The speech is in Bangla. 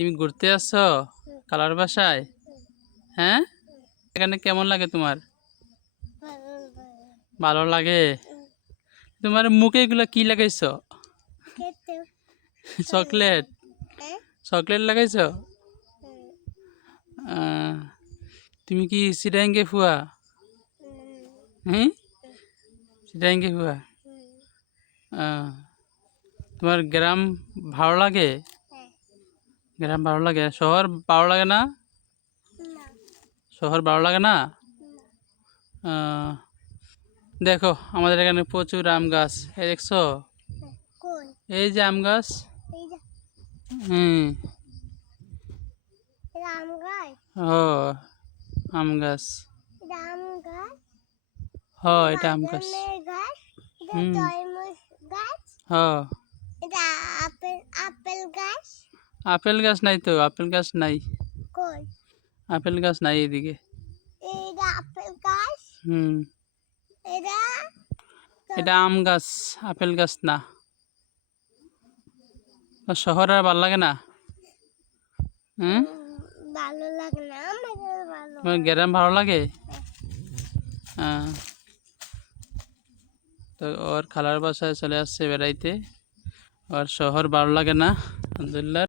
তুমি ঘুরতে আসছো খালার বাসায়? হ্যাঁ, এখানে কেমন লাগে তোমার? ভালো লাগে। তোমার মুখে এগুলো কি লাগাইছো? চকলেট? চকলেট লাগাইছো? আহ, তুমি কি সিটাঙ্গে ফুয়া? হুম, সিটাঙ্গে ফুয়া। আহ, তোমার গ্রাম ভালো লাগে? গ্রাম ভালো লাগে, শহর ভালো লাগে না? শহর ভালো লাগে না? আহ, দেখো আমাদের এখানে প্রচুর আম গাছ, এই দেখছো? এই যে আম গাছ। হুম। ও, আম গাছ। হ, এটা আম গাছ। হুম। হ, আপেল গাছ নাই তো, আপেল গাছ নাই। আপেল গাছ নাই এদিকে। হুম, এটা আম গাছ, আপেল গাছ না। তো শহর আর ভাল লাগে না? হুম, ভালো লাগে না, আমাদের ভালো তোমার গ্রাম ভালো লাগে? আহ, তো ওর খালার বাসায় চলে আসছে বেড়াইতে। আর শহর ভালো লাগে না, আলহামদুলিল্লাহ।